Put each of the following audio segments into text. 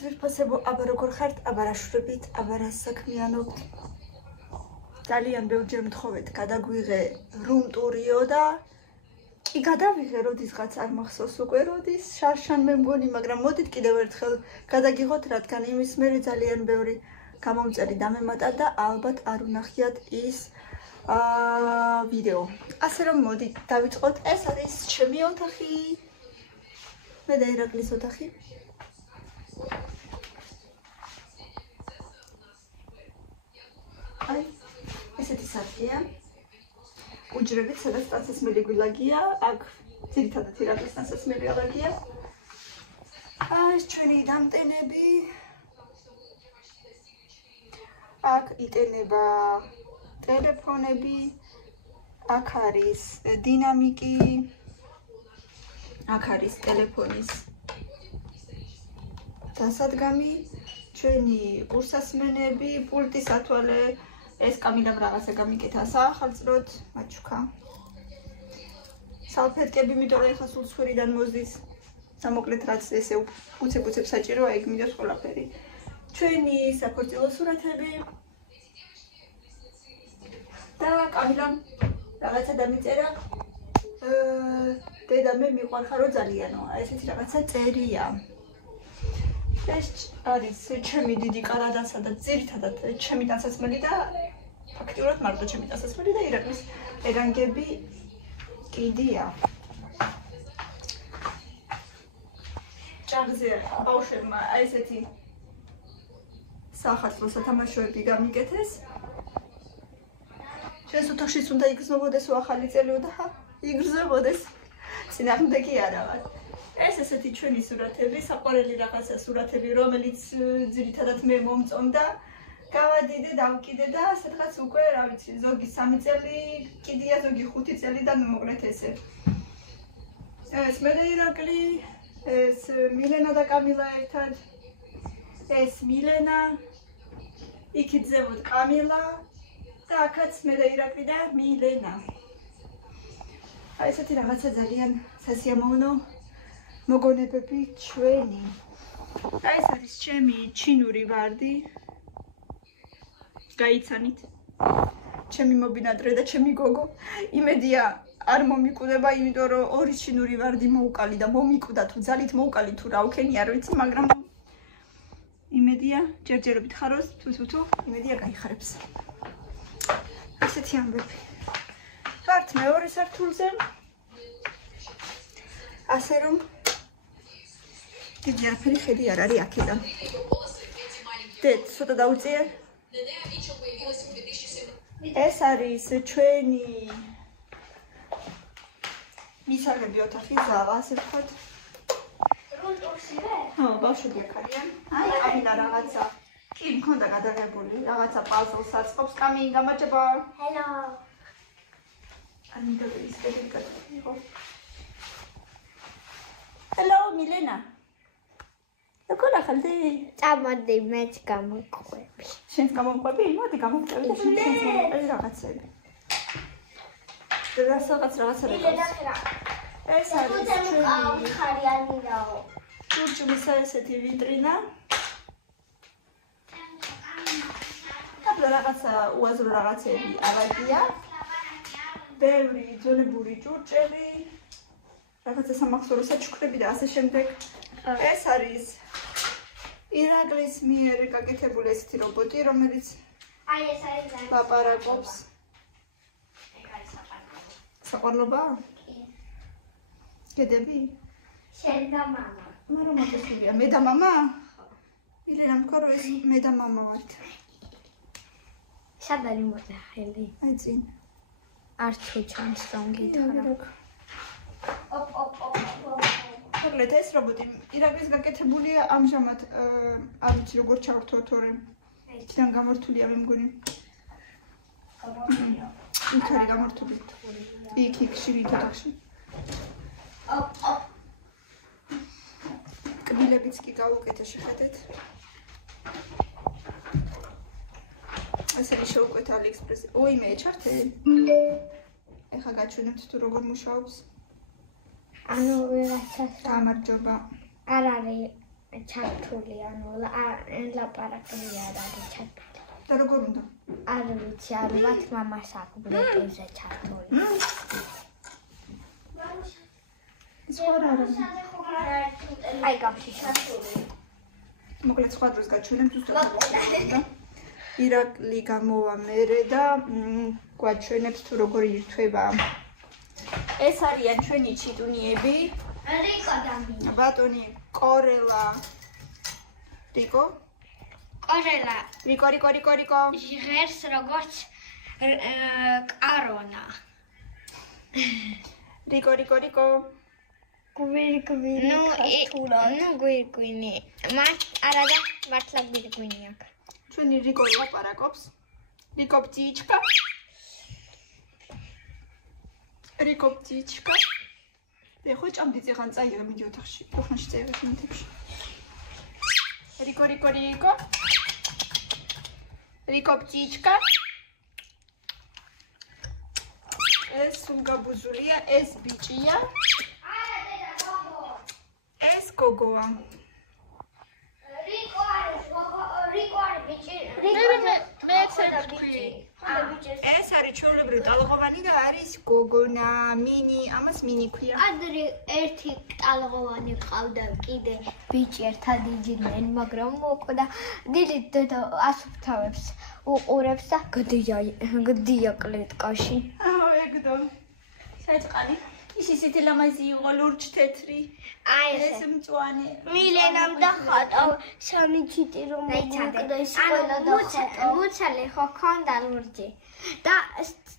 ძვირფასებო, აბა როგორ ხართ, აბა რა შვრებით, აბა რა საქმიანობთ. ძალიან ბევრჯერ მთხოვეთ გადაგვიღე room tour-იო და კი გადავიღე, როდისღაც არ მახსოვს უკვე როდის, შარშან მე მგონი, მაგრამ მოდით კიდევ ერთხელ გადაგიღოთ, რადგან იმის მერე ძალიან ბევრი გამომწერი დამემატა და ალბათ არ უნახიათ ის ვიდეო. ასე რომ მოდით დავიწყოთ. ეს არის ჩემი ოთახი. მე და ირაკლის ოთახი. აი, ესეთი სადგია. უჯრებით, სადაც ტანსაცმელი გვილაგია, აქ ძირითადად ირაკლის ტანსაცმელი ალაგია. ეს ჩვენი დამტენები. აქ იტენება ტელეფონები, აქ არის დინამიკი, აქ არის ტელეფონის დასადგამი, ჩვენი ყურსასმენები, პულტის ათვალე, ეს კამილამ რაღაცა გამიკეთა საახალწლოდ, მაჩუქა. სალფეტკები, იმიტომ რომ ეხლა სულ ცხვირიდან მოზდის. სამოკლედ რაც ესე უცებ-უცებ საჭიროა, ეგ მინდოს ყველაფერი. ჩვენი საქორწილო სურათები. და კამილამ რაღაცა დამიწერა. დედა მე მიყვარხარო ძალიანო, ესეთი რაღაცა წერია. ეს არის ჩემი დიდი კალადასა და ძირითადად ჩემი ტანსაცმელი და ფაქტიურად მარტო ჩემი ტანსაცმელი და ირაკლის ერანგები კიდია. ჭაღზე ბავშვებმა ესეთი საახალწლო სათამაშოები გამიკეთეს. ჩვენს ოთახშიც უნდა იგრძნობოდეს ახალი წელი და იგრძნობოდეს. წინააღმდეგი არა ვარ. ეს ესეთი ჩვენი სურათები, საყვარელი რაღაცა სურათები, რომელიც ძირითადად მე მომწონდა. გავადიდე, დავკიდე და სადღაც უკვე, რა ვიცი, ზოგი 3 წელი კიდია, ზოგი 5 წელი და მოკლედ ესე. ეს მე და ირაკლი, ეს მილენა და კამილა ერთად. ეს მილენა, იქით ზემოთ კამილა და აქაც მე და ირაკლი და მილენა. აი ესეთი რაღაცა ძალიან სასიამოვნო მოგონებები ჩვენი. აი ეს არის ჩემი ჩინური ვარდი. გაიცანით. ჩემი მობინადრე და ჩემი გოგო. იმედია არ მომიკვდება, იმიტომ რომ ორი ჩინური ვარდი მოუკალი და მომიკვდა თუ ძალით მოუკალი თუ რა უქენი არ ვიცი, მაგრამ იმედია ჯერჯერობით ხაროს, თუ იმედია გაიხარებს. ესეთი ამბები. ვართ მეორე სართულზე. ასე რომ დიდი არაფერი ხედი არ არის აქედან. დედ, ცოტა დაუწიე. ეს არის ჩვენი მისაღები ოთახი, ზავა, ასე ვთქვათ. ხო, ბავშვები აქ არიან. აი, კამილა რაღაცა. კი, მქონდა გადაღებული, რაღაცა პაზლს აწყობს. კამი, გამარჯობა. Hello. Ani da ის კეთილი იყო. Hello, Milena. როგორ ახალდი? წამოდი მეც გამოყვები. შენს გამომყვები? მოდი გამომყვები და შენ შენ რაღაცები. და რაღაცა ეს არის ჩვენი ხარიანიაო. ჯურჯულის ესეთი ვიტრინა. და რაღაცა უაზრო რაღაცები არაგია. ბევრი ძონებული ჭურჭელი. რაღაცა სამახსოვრო საჩუქრები და ასე შემდეგ. ეს არის ირაკლის მიერ გაკეთებული ესეთი რობოტი, რომელიც აი ეს არის ლაპარაკობს. ეგ არის საყვარლობა. საყვარლობა? კი. გედები? შენ და მამა. მე რომ მოგესწრებია, მე და მამა? ილენა მქო რომ ეს მე და მამა ვართ. სად არის მოძახილი? აი წინ. არ თუ ჩანს რომ გითხრა. მოკლედ ეს რობოტი ირაკლის გაკეთებულია ამჟამად არ ვიცი როგორ ჩავართო თორე იქიდან გამორთულია მე მგონი. იქ არის გამორთული. იქ შირით ოთახში. კბილებიც კი გავუკეთე შეხედეთ. ეს არის შევკვეთა AliExpress. ой, მე ჩართე. ეხა გაჩვენებთ თუ როგორ მუშაობს. ანუ ვიღაცას გამარჯობა. არ არის ჩართული, ანუ ლაპარაკი არ არის ჩართული. და როგორ უნდა? არ ვიცი, ალბათ მამას აქვს ბროკებზე ჩართული. სხვა რა არის? აი გამშიშებული. მოკლედ სხვა დროს გაჩვენებ ზუსტად. ირაკლი გამოვა მერე და გვაჩვენებს თუ როგორ ირთვება. ეს არიან ჩვენი ჩიტუნიები. რიკო და მინი. ბატონი კორელა. რიკო? კორელა. რიკო. ჟღერს როგორც კარონა. რიკო. გვირგვინი. ნუ გვირგვინი. არა და მართლა გვირგვინი აქვს. ჩვენი რიკო ლაპარაკობს. რიკო ბძიჩკა. ეხლა ჭამდი წიღან წაიღე მიდი ოთახში. ოთახში წაიღე შემთხვევაში. რიკო. რიკო ბძიჩკა. ეს სულგაბუზულია, ეს ბიჭია. ეს გოგოა. რიკო არის ბიჭი. ეს არის ჩვეულებრივი ტალღოვანი და არის გოგონა, მინი, ამას მინი ქვია. ადრე ერთი ტალღოვანი ყავდა კიდე ბიჭი ერთად იჯდნენ, მაგრამ მოკვდა. დიდი დედა ასუფთავებს უყურებს და გდია კლეტკაში. ეგდო. საჭყალი. ის ისეთი ლამაზი იყო, ლურჯ თეთრი. აი ეს მწვანე. მილენამ დახატა სამი ჩიტი რომ მოკვდა ის ყველა დახატა. მუცალი ხო ქონდა ლურჯი და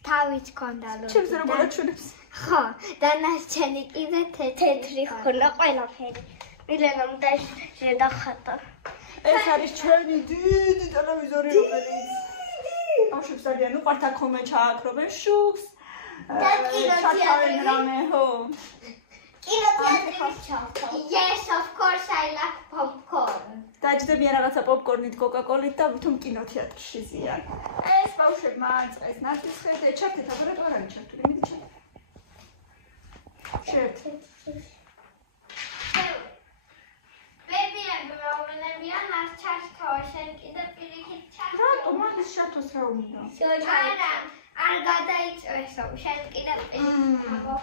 თავიც ქონდა ლურჯი. ჩემს რა მოგაჩვენებს? ხო, დანარჩენი კიდე თეთრი ხონა ყველაფერი. მილენამ დახატა. ეს არის ჩვენი დიდი ტელევიზორი, რომელიც ბავშვებს ძალიან უყვართ, აქ ჩააქრობენ შუქს. ჩათავენ რამე, ხო. Yes, of course I like popcorn. დაჯდებიან რაღაცა პოპკორნით, კოკაკოლით და თუმ კინოთეატრში ზიან. ეს ბავშვებმა აწყეს ნათლისღებზე, ჩართეთ აბარად არ არის ჩართული, მიდი ჩართეთ. შევთ. ბებიები მეუბნებიან არ ჩართო, შენ კიდე პირიქით ჩართო. რატომ არის ჩართოს რა უნდა? არა, არ გადაიწესო, შენ კიდე პირიქით ჩართო.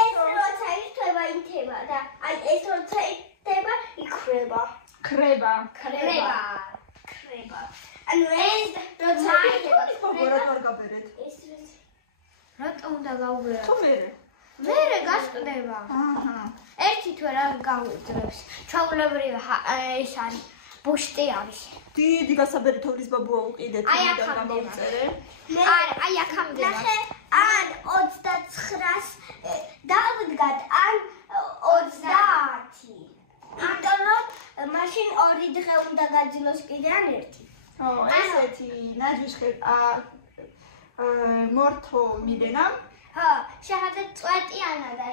ეს როცა ირთვება ინთება და აი ეს როცა ირთვება იქრება. ქრება. ანუ ეს როცა როგორ არ გაბერეთ? ეს რატომ უნდა გავუბრალო? თუ მერე. მერე გასკდება. აჰა. ერთი თვე რა გაუძრებს. ჩვეულებრივ ეს არის ბუშტი არის. დიდი გასაბერი თოვლის ბაბუა უკიდეთ აი და აქამდე. გამოვწერე. აი აქამდე. ნახე, ან 29-ს დავდგათ, ან 30. ამიტომ მაშინ 2 დღე უნდა გაძილოს კიდე ან 1. ო, ესეთი ნაჯიშხე მორთო მიდენამ. ხო, შეხედეთ წვეტიანა და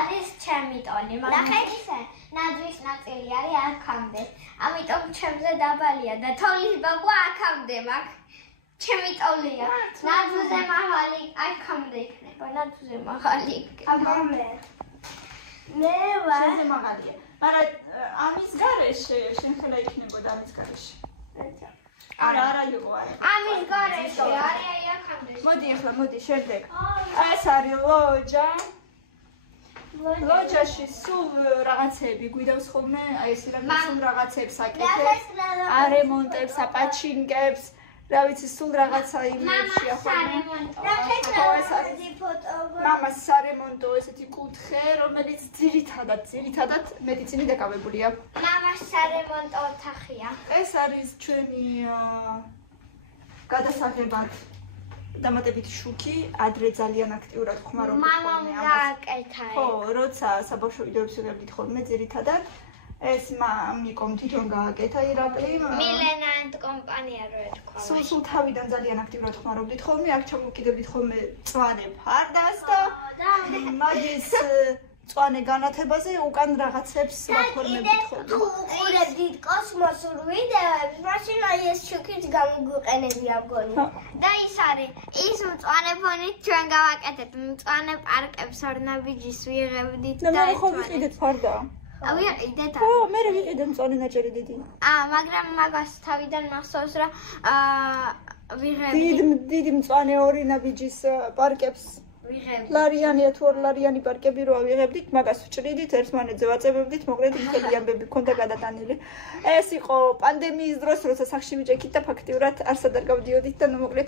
არის ჩემი ტონი. ნახე ისე, ნაძვის ნაწილი არის აქამდე. ამიტომ ჩემზე დაბალია და თოვლის ბაბუა აქამდე მაქვს. ჩემი ტოლია. ნაძვზე მაღალი აქამდე იქნება. ნაძვზე მაღალი. აბამე. მე ვარ. შენზე მაღალია. მაგრამ ამის გარეშე შენ ხელა იქნებოდა ამის გარეშე. არა იყო არა. ამის გარეშე არის აი აქამდე. მოდი ახლა მოდი შემდეგ. ეს არის ლოჯა. ლოჯაში სულ რაღაცები გვიდავს ხოლმე, აი ეს სულ რაღაცებს აკეთებს, არემონტებს, აპაჩინგებს, რა ვიცი, სულ რაღაცა იმეშია ხოლმე. მამას სარემონტო ესეთი კუთხე, რომელიც ძირითადად მედიცინით დაკავებულია. მამას სარემონტო ოთახია. ეს არის ჩვენი გადასაღებად დამატებით შუქი, ადრე ძალიან აქტიურად ხმარობდი ხოლმე ამას. გააკეთა. ხო, როცა საბავშვო ვიდეოებს ვიღებდით ხოლმე ძირითადად, ეს მამიკომ თვითონ გააკეთა ირაკლიმ. მილენა and კომპანია რო ეთქვა. სულ თავიდან ძალიან აქტიურად ხმარობდით ხოლმე, აქ ჩამოვკიდებდით ხოლმე მწვანე ფარდას და მაგის მწვანე განათებაზე უკან რაღაცებს ვაფორმებით ხოლმე. თუ უყურებდით კოსმოსურ ვიდეოებს, მაშინ აი ეს შუქიც გამიგუყენებია მგონი. და ის არის, ის მწვანე ფონით ჩვენ გავაკეთეთ მწვანე პარკებს ორნაბიჯის ვიღებდით და მე ხო ვიყიდეთ ფარდა. ავიყიდეთ. ხო, მე ვიყიდე მწვანე ნაჭერი დიდი. მაგრამ მაგას თავიდან მახსოვს რა ვიღებდით. დიდი მწვანე ორი ნაბიჯის პარკებს ვიღებდით. ლარიანია თუ ორ ლარიანი პარკები რო ავიღებდით, მაგას ვჭრიდით, ერთმანეთზე ვაწებებდით, მოკლედ მთელი ამბები ქონდა გადატანილი. ეს იყო პანდემიის დროს, როცა სახში ვიჭექით და ფაქტიურად არსად არ გავდიოდით და ნუ მოკლედ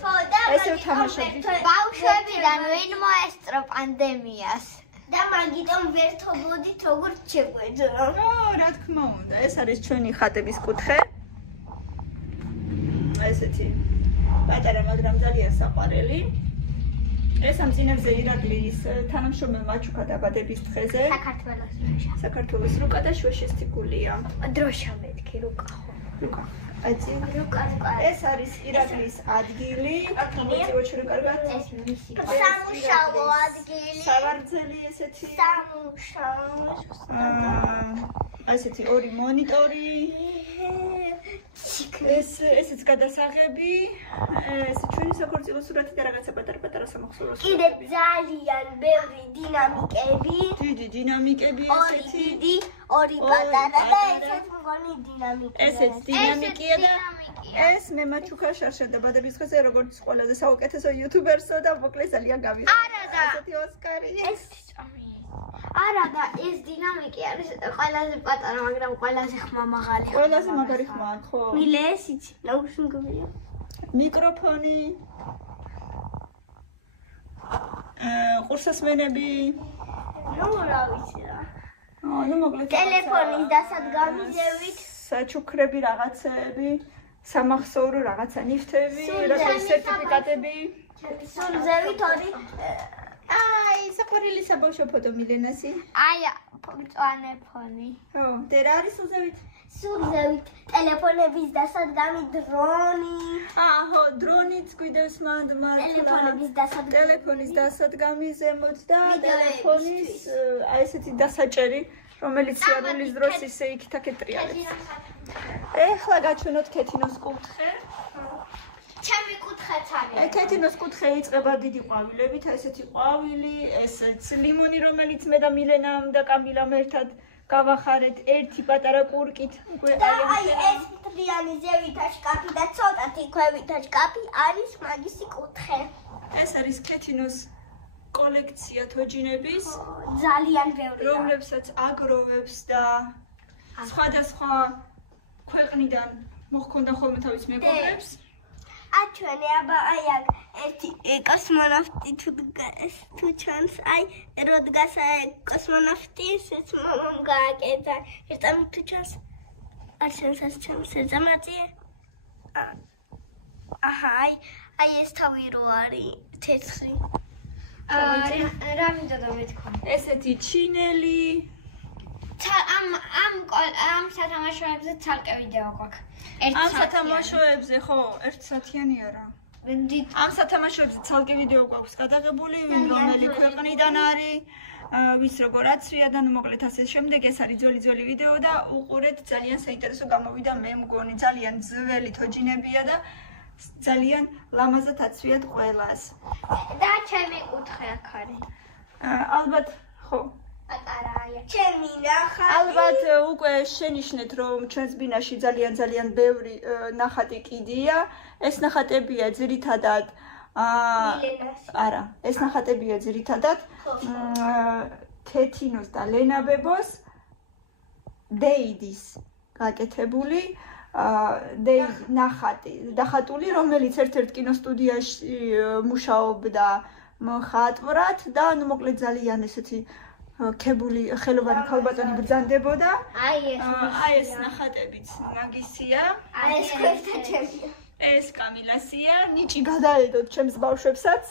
ესე ვთამაშობდით. ბავშვებიდან ვინ მოესწრო პანდემიას? და მაგიტომ ვერთობოდით როგორ შეგვეძრო. რა თქმა უნდა, ეს არის ჩვენი ხატების კუთხე. ესეთი პატარა, მაგრამ ძალიან საყვარელი. ეს ამ წინებზე ირაკლის თანამშრომელ მაჩუკა დაბადების დღეზე საქართველოს რუკა და შვეშესტიკულია. დროშა მეთქი რუკა ხო? რუკა. ეს არის ირაკლის ადგილი. მოიწევო კარგად. ეს მისი სამუშაო ადგილი. სავარძელი ესეთი. ესეთი ორი მონიტორი. ესეც გადასაღები. ეს ჩვენი საქორწილო სურათი და რაღაცა პატარ-პატარა სამახსოვრო. კიდე ძალიან ბევრი დინამიკები. დიდი დინამიკები ორი დიდი, ორი პატარა და ესეც მგონი დინამიკია. ესეც დინამიკია და ეს მე მაჩუკა შარშა დაბადების დღეზე როგორც ყველაზე საუკეთესო იუთუბერსო და მოკლედ ძალიან გავიღე. ესეთი ოსკარი. არა და ეს დინამიკი არის ყველაზე პატარა, მაგრამ ყველაზე ხმამაღალი. ყველაზე მაგარი ხმა, ხო? მილე ესიც, ნაუშნგობია. მიკროფონი. ყურსასმენები. ნუ რა ვიცი რა. ნუ მოკლედ ტელეფონის დასადგამი ზევით. საჩუქრები რაღაცები, სამახსოვრო რაღაცა ნივთები, რაღაც სერტიფიკატები. სულ ზევით ორი აი, საყვარელი საბავშვო ფოტო მილენასი. აი, მწვანე ფონი. ხო, და რა არის სულზევით? სულზევით ტელეფონების დასადგამი დრონი. ხო, დრონიც გვიდევს ტელეფონის დასადგამი ზემოთ და ტელეფონის აი ესეთი დასაჭერი, რომელიც სიარულის დროს ისე იქით-აქეთ ტრიალებს. ეხლა გაჩვენოთ ქეთინოს კუთხე. ჩემი კუთხეც არის. ქეთინოს კუთხე იწყება დიდი ყვავილებით, ესეთი ყვავილი, ესეც ლიმონი, რომელიც მე და მილენამ და კამილამ ერთად გავახარეთ ერთი პატარა კურკით. აი ეს მთლიანი ზევითა შკაფი და ცოტათი ქვევითა შკაფი არის მაგისი კუთხე. ეს არის ქეთინოს კოლექცია თოჯინების, ძალიან ბევრი. რომლებსაც აგროვებს და სხვადასხვა ქვეყნიდან მოჰქონდა ხოლმე თავის მეგობრებს. აჩვენე აბა აი აქ ერთი კოსმონავტი თუ ჩანს აი რო დგას კოსმონავტი ესეც მომამ გააკეთა ერთამ თუ ჩანს არ ჩანს ეძამატი აი ეს თავი რო არის თეთრი რა მინდოდა მეთქვა ესეთი ჩინელი ამ სათამაშოებზე ცალკე ვიდეო გვაქვს. ამ სათამაშოებზე ხო, 1 საათიანი არა. ამ სათამაშოებზე ცალკე ვიდეო გვაქვს გადაღებული, რომელი ქვეყნიდან არის, ვის როგორ აცვია და მოკლედ ასე შემდეგ. ეს არის ძველი ვიდეო და უყურეთ, ძალიან საინტერესო გამოვიდა, მე მგონი ძალიან ძველი თოჯინებია და ძალიან ლამაზად აცვიათ ყველას. და ჩემი კუთხე აქ არის. ალბათ ხო. პატარაა. ჩემი ნახატი. ალბათ უკვე შენიშნეთ, რომ ჩვენს ბინაში ძალიან ბევრი ნახატი კიდია. ეს ნახატებია ძირითადად არა, ეს ნახატებია ძირითადად თეთინოს და ლენაბებოს დეიდის გაკეთებული ნახატი, დახატული, რომელიც ერთ-ერთ კინოსტუდიაში მუშაობდა მხატვრად და ნუ მოკლედ ძალიან ესეთი ქებული ხელოვანი ქალბატონი ბრძანდებოდა. აი ეს ნახატებიც მაგისია. აი ეს ხერხი ჩემია. ეს კამილასია, ნიჭი გადაედოთ ჩემს ბავშვებსაც.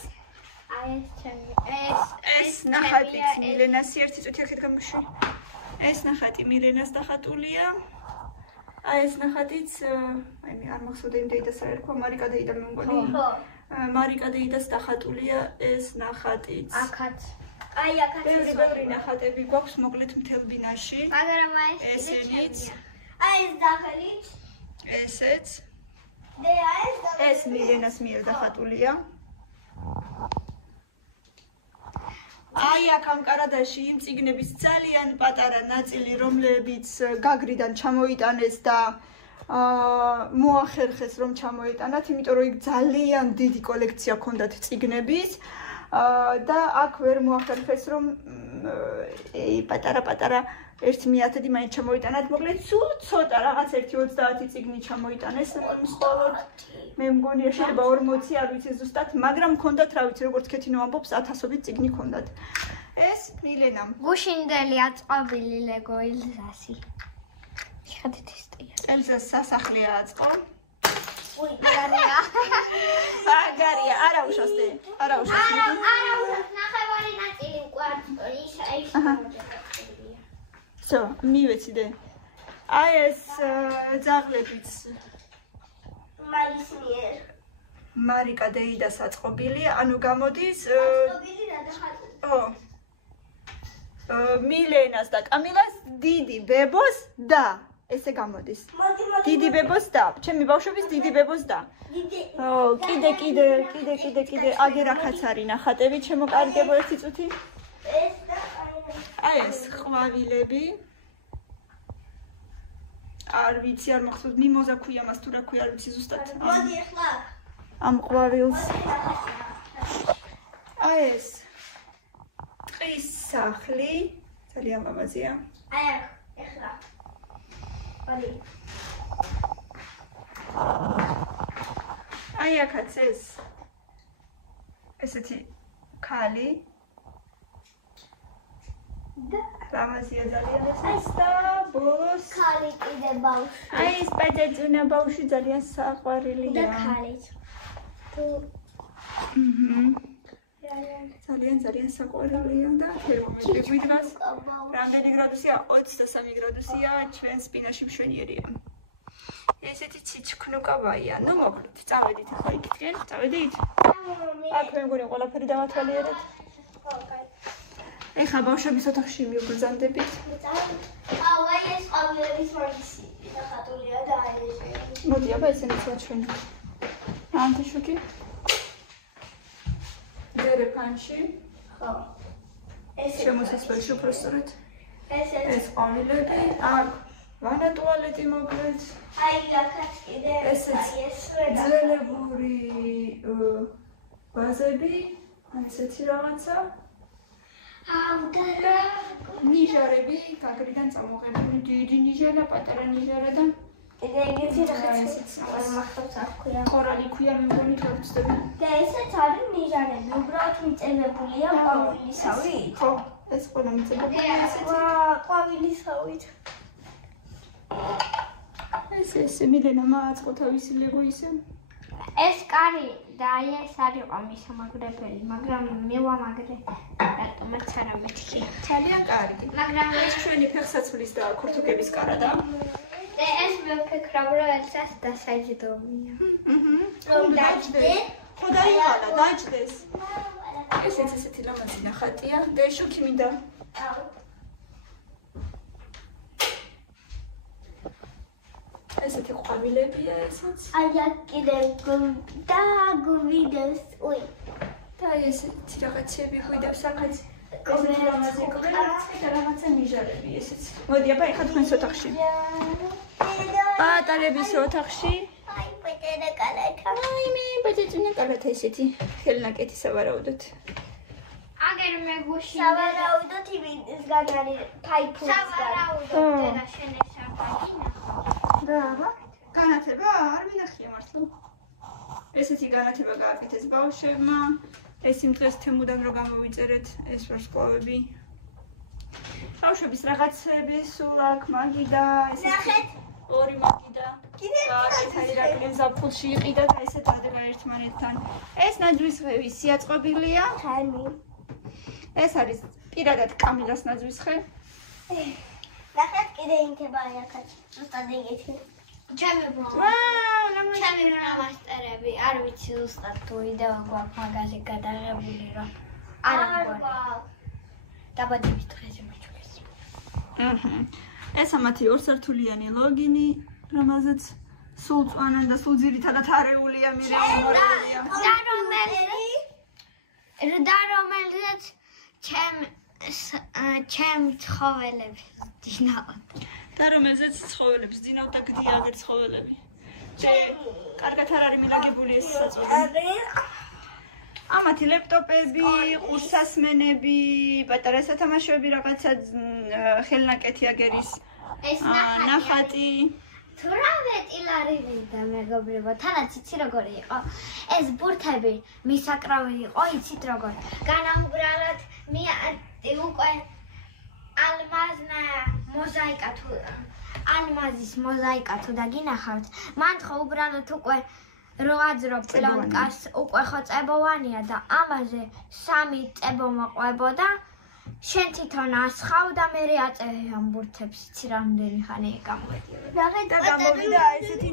აი ეს ჩემი. ეს ნახატიც მილენასი ერთი წუთი აქეთ გამოშვი. ეს ნახატი მილენას დახატულია. აი ეს ნახატიც, აი მე არ მახსოვდა იმ დეიდას რა ერქვა, მარიკა დეიდა მე მგონი. ხო. მარიკა დეიდას დახატულია ეს ნახატიც. აქაც. აი აქაც ბევრი ნახატები გვაქვს მოკლედ მთელ ბინაში. მაგრამ ესენიც აი ეს დახელით ესეც და ეს მილენას მიერ დახატულია. აი აქ ამ კარადაში იმ წიგნების ძალიან პატარა ნაწილი, რომლებიც გაგრიდან ჩამოიტანეს და მოახერხეს რომ ჩამოიტანათ, იმიტომ რომ იქ ძალიან დიდი კოლექცია ჰქონდათ წიგნების და აქ ვერ მოახერხეს რომ პატარა 1/10 მაინც ჩამოიტანათ. მოკლედ სულ ცოტა რაღაც 1-30 წიგნი ჩამოიტანეს მხოლოდ. მე მგონია შეიძლება 40, არ ვიცი ზუსტად, მაგრამ ჰქონდათ, რა ვიცი, როგორც ქეთინო ამბობს, 1000-ობით წიგნი ჰქონდათ. ეს მილენამ გუშინდელი აწყობილი ლეგო ელზასი. შეხადეთ ისწია. ელზას სასახლე აწყო. უი, გარია. აგარია, არა უშასტე. არა უშასტე. არა უშასტე, ნახევარი ნაწილი მკვარ ის. So, მივეციდე. აი ეს ძაღლებიც მარის მიერ. მარიკა დეიდას აწყობილი, ანუ გამოდის აწყობილი და დახატული. ო. მილენას და კამილას დიდი ბებოს და ესე გამოდის. დიდი ბებოს და, ჩემი ბავშვების დიდი ბებოს და. ო, კიდე აგერ ახაც არის ნახატები, ჩემო კარგებო ერთი წუთი. ეს და აი ეს ყვავილები. არ ვიცი, არ მახსოვს, მიმოზა ქვია მას თუ რა ქვია, არ ვიცი ზუსტად. მოდი ახლა. ამ ყვავილს. აი ეს ტყის სახლი, ძალიან მამაზია. აი აქ, ახლა. მოდი. აი აქაც ესეთი ქალი. და მამაზია ძალიან ეს და ბოლოს ქალი კიდე ბავშვი. აი ეს პაჭაჭუნა ბავშვი ძალიან საყვარელია. და ქალიც. თუ ძალიან საყვარელია და თერმომეტრი გვიდგას. რამდენი გრადუსია? 23 გრადუსია, ჩვენ სპინაში მშვენიერია. ესეთი ციცქნუკავია. ნუ მოკლედ, წავედით ახლა იქიდან, წავედით? აქ მე მგონი ყველაფერი დავათვალიერეთ. ეხლა ბავშვების ოთახში მივბრძანდებით. აი ეს ყვავილების მაგისი დახატულია და აი ეს. მოდი, აბა ესენიც ვაჩვენოთ. ანთიშუქი. დერეფანში. ხო. ეს შემოსასვლელში უფრო სწორედ. ეს ყვავილები, აქ ვანა ტუალეტი მოკლედ. აი აქაც კიდე ესეც ეს ძველებური ვაზები, აი ესეთი რაღაცა. აუდარა ნიჟარები, გაგრიდან წამოღებული დიდი ნიჟარა, პატარა ნიჟარა და კიდე ეგეთი რაღაცა არ მახსოვს აქ ქვია. კორალი ქვია, მე მგონი თუ არ ვცდები. და ესეც არის ნიჟარები, უბრალოდ მიწებებულია ყვავილისავით. ხო, ეს ყველა მიწებებულია ესეთი. ყვავილისავით. ეს მილენა მააწყო თავისი ლეგო ისე. ეს კარი და აი ეს არის ყომისამაგრებელი, მაგრამ მივამაგრე რატომაც არა მეთქი. ძალიან კარგი. მაგრამ ეს ჩვენი ფეხსაცმლის და ქორთუგების კარადა. და ეს ვფიქრობ, რომ ესეც დასაჯდომია. რომ დაჯდე. ხო დაიღალა, დაჯდეს. ესეც ესეთი ლამაზი ნახატია. და შუქი მინდა. ესეთი ყვავილებია ესაც. აი აქ კიდე და გვიდევს, უი. და ესეთი რაღაცები გვიდევს აქაც. ესეთი ლამაზი ყვავილები და რაღაცა ნიჟარები ესეც. მოდი, აბა ეხლა თქვენს ოთახში. პატარების ოთახში. აი პეტერა კალათა. აი მე პეჭეჭინა კალათა ესეთი. ხელნაკეთი სავარაუდოდ. აგერ მე გუში. სავარაუდოდ იმისგან არის თაიფუნისგან. სავარაუდოდ და შენესარდაინა. და განათება არ მინახია მართლა. ესეთი განათება გააკეთეს ბავშვებმა. ეს იმ დღეს თემუდან რო გამოვიწერეთ ეს ვარსკვლავები. ბავშვების რაღაცები სულ აქ მაგიდა, ესეთი ორი მაგიდა. კიდე ირაკლი ზაფხულში იყიდა და ესე დადება ერთმანეთთან. ეს ნაძვისხევის სიაწყობილია. ხანი. ეს არის პირადად კამილას ნაძვისხე. ნახეთ კიდე ინქება აქაც. ზუსტად ეგეთი. ჩემი მასტერები, არ ვიცი ზუსტად თუ იდეა გვაქვს მაგაზე გადაღებული რომ არ გვაქვს. დაბადების დღეზე მოჩვენეს. ეს ამათი ორსართულიანი ლოგინი, რომელზეც სულ წვანან და სულ ძირითადად არეულია მირეა. და რომელზეც ჩემ ცხოველებს დინავთ. და რომელზეც ცხოველებს დინავთ და გდიადერ ცხოველები. კარგად არ არის მილაგებული ეს საწვავი. ამათი ლეპტოპები, ყურსასმენები, პატარა სათამაშოები, რაღაცა ხელნაკეთი აგერის ნახატი. თუ რა ვეტილარიზდა მეგობრებო, თანაც იცი როგორი იყო? ეს ბურთები მისაკრავი იყო, იცით როგორ? განამბრალად უკვე ალმაზის მოზაიკა თუ დაგინახავთ, მან ხო უბრალოდ უკვე როაძრო პლანკას უკვე ხო წებოვანია და ამაზე 3 წებო მოყვებოდა. შენ თვითონ ასხავ და მე აწევი ამ ბურთებს, იცი რამდენი ხანი გამოვიდა. და გამოვიდა ესეთი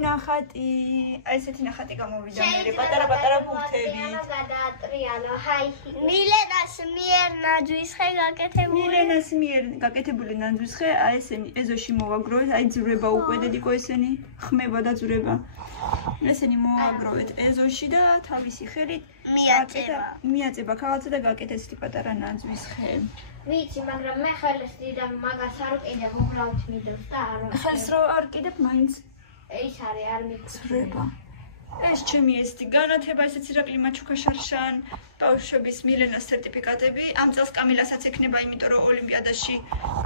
ნახატი გამოვიდა მე პატარა ბურთები. გადაატრიალო, ჰაი. მილენას მიერ ნაძვისხე გაკეთებული. მილენას მიერ გაკეთებული ნაძვისხე, აი ესენი ეზოში მოვაგროვეთ, აი ძვრება უკვე დედიკო ესენი ხმება და ძვრება. ესენი მოვაგროვეთ ეზოში და თავისი ხელით მიაწება ქალაცა და გაკეთეს ისეთი პატარა ნაძვისხე. ვიცი, მაგრამ მე ხელს დიდა მაგას არ ვკიდებ, უბრალოდ მიდევს და არ ვაკეთებ. ხელს რო არ კიდებ, მაინც ის არის არ მიწრება. ეს ჩემი ესეთი განათება, ესეც ირაკლი მაჩუქა-შარშან, ბავშვების მილენას სერტიფიკატები. ამ წელს კამილასაც ექნება, იმიტომ რომ ოლიმპიადაში,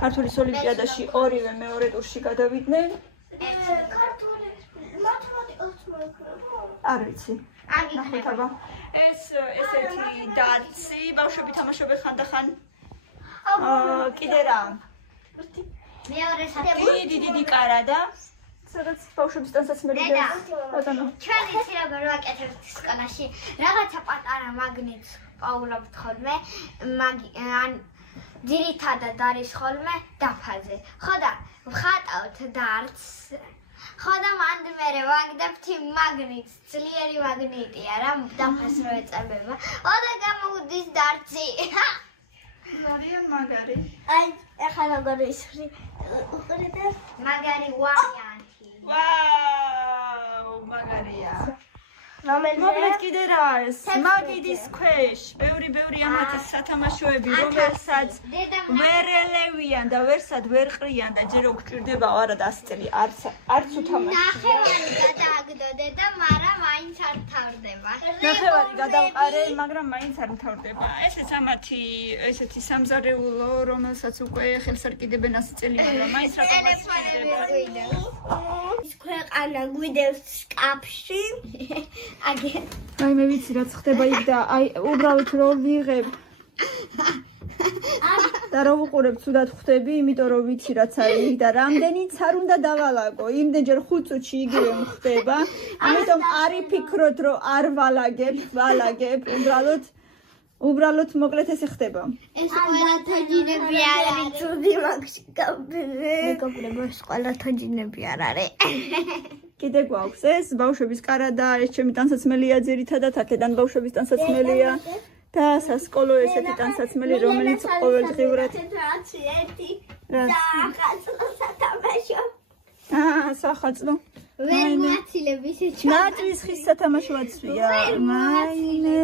ქართულის ოლიმპიადაში ორივე მეორე ტურში გადავიდნენ. ქართული მათემატიკა არ ვიცი. ნახეთაბა. ეს ესეთი დაცი, ბავშვები თამაშობენ ხანდახან. კიდე რა? მეორე სათემო. დიდი კარადა. სადაც ბავშვების ტანსაცმელი დევს. ბატონო. ჩვენ იცი როგორ ვაკეთებთ სკოლაში. რაღაცა პატარა მაგნიტს პაულობთ ხოლმე. ან ძირითადად არის ხოლმე დაფაზე. ხო და ვხატავთ დარტს. ხო და მანდ მერე ვაგდებთ იმ მაგნიტს, ძლიერი მაგნიტია რა, დაფას რო ეწებება. ხო და გამოვდის დარტი. ძალიან მაგარი. აი, ეხლა როგორ ისხრი. უყურეთ მაგარი ვარიანტი. ვაუ, მაგარია. მოკლედ კიდე რა ეს? მაგიდის ქვეშ, ბევრი ამათი სათამაშოები, რომელსაც ვერ ელევიან და ვერსად ვერ ყრიან და ჯერო გჭირდება არა და 100 წელი არც უთამაშია. ნახევარი გადააგდოდე და მაგრამ მაინც არ თავდება. ნახევარი გადავყარე, მაგრამ მაინც არ მთავრდება. ესეც ამათი ესეთი სამზარეულო, რომელსაც უკვე ხელს არ კიდებენ 100 წელი, მაგრამ მაინც რაღაცა გჭირდება. ის ქვეყანა გვიდევს შკაფში. აი მე ვიცი რაც ხდება იქ და აი უბრალოდ რო ვიღებ და რო ვუყურებ ცუდად ხვდები, იმიტომ რომ ვიცი რაც არის იქ და რამდენიც არ უნდა დავალაგო. იმდენჯერ 5 წუთში იგივე ხდება. ამიტომ არ იფიქროთ რომ არ ვალაგებ, უბრალოდ მოკლედ ესე ხდება. ეს ყველა თოჯინები არ არის ცუდი მაგში გავბერე. მეგობრებო, ეს ყველა თოჯინები არ არის. კიდე გვაქვს ეს ბავშვების კარადა, ეს ჩემი ტანსაცმელია ძირითადად, აქედან ბავშვების ტანსაცმელია და სასკოლო ესეთი ტანსაცმელი, რომელიც ყოველდღიურად სახაცლო. ვერ მოაცილები ისეთი. ნაძვისხის სათამაშოაცია. მაინე.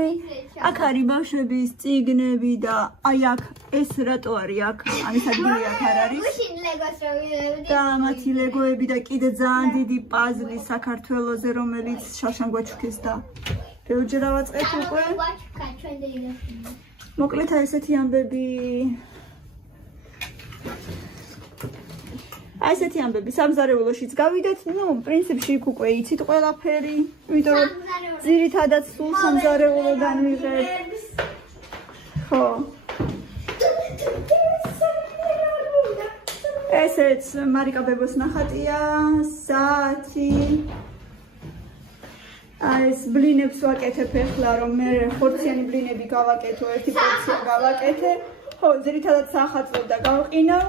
აქ არის ბავშვების წიგნები და აი აქ ეს რატო არის აქ? ამის ადგილი აქ არ არის. მაშინ ლეგოს რო ვიდევდი. და მათი ლეგოები და კიდე ძალიან დიდი პაზლი საქართველოზე, რომელიც შარშან გვაჩუქეს და ბევრჯერ ავაწყეთ უკვე. გვაჩუქა ჩვენ დეიდასი. მოკლედ ესეთი ამბები. აი ესეთი ამბები სამზარეულოშიც გავიდეთ, პრინციპში იქ უკვე იცით ყველაფერი, იმიტომ რომ ძირითადად სულ სამზარეულოდან ვიღებ. ხო. ესეც მარიკა ბებოს ნახატია, საათი. ეს ბლინებს ვაკეთებ ახლა, რომ მე ხორციანი ბლინები გავაკეთო, ერთი პორცია გავაკეთე. ხო, ძირითადად სახაწლო და გავყინავ.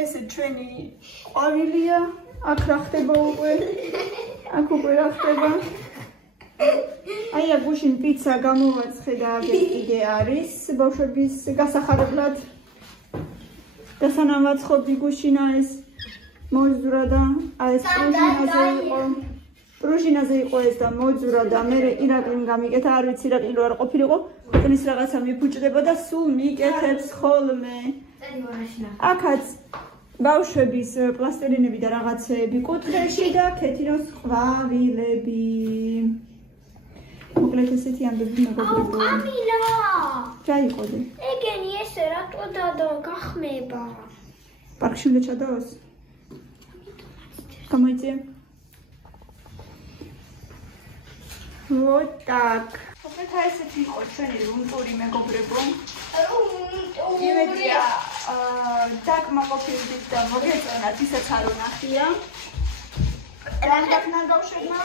ესე ჩვენი ყვავილია, აქ რა ხდება უკვე. აქ უკვე რა ხდება. აი აქ გუშინ პიცა გამოვაცხე და კიდე არის ბავშვების გასახარებლად. და სანამ ვაცხობდი გუშინა ეს მოძვრა და აი ეს პრუჟინაზე იყო ეს და მოძვრა და მე ირაკლიმ გამიკეთა, არ ვიცი ირაკლი რო არ ყოფილიყო, ხნის რაღაცა მიფუჭდება და სულ მიკეთებს ხოლმე. აქაც ბავშვების პლასტილინები და რაღაცეები კუთხეში და ქეთინოს ყვავილები. მოკლედ ესეთი ამბები მეგობრებო. კამილა! რა იყოდე? ეგენი ესე რატო დადო გახმება? პარკში უნდა ჩადაოს? გამოიწია? Вот так. Მოკლედ ესეთი იყო ჩვენი რუმტური მეგობრებო. იმედია დაკმაყოფილდით და მოგეწონათ, ისაც არ უნახია. რა გაკნა გავშეგნა?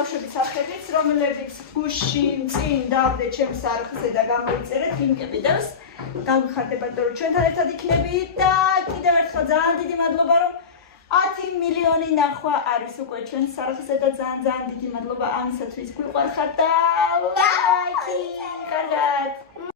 ბავშვების სახელით, რომლებიც გუშინ წინ დავდეთ ჩემს არხზე და გამოიწერეთ ლინკები დავს. გავიხარდებათ, რომ ჩვენთან ერთად იქნებით და კიდევ ერთხელ ძალიან დიდი მადლობა, რომ 10 მილიონი ნახვა არის უკვე ჩვენს არხზე და ძალიან დიდი მადლობა ამისათვის, გვიყვარხართ და ლაიქი, კარგად.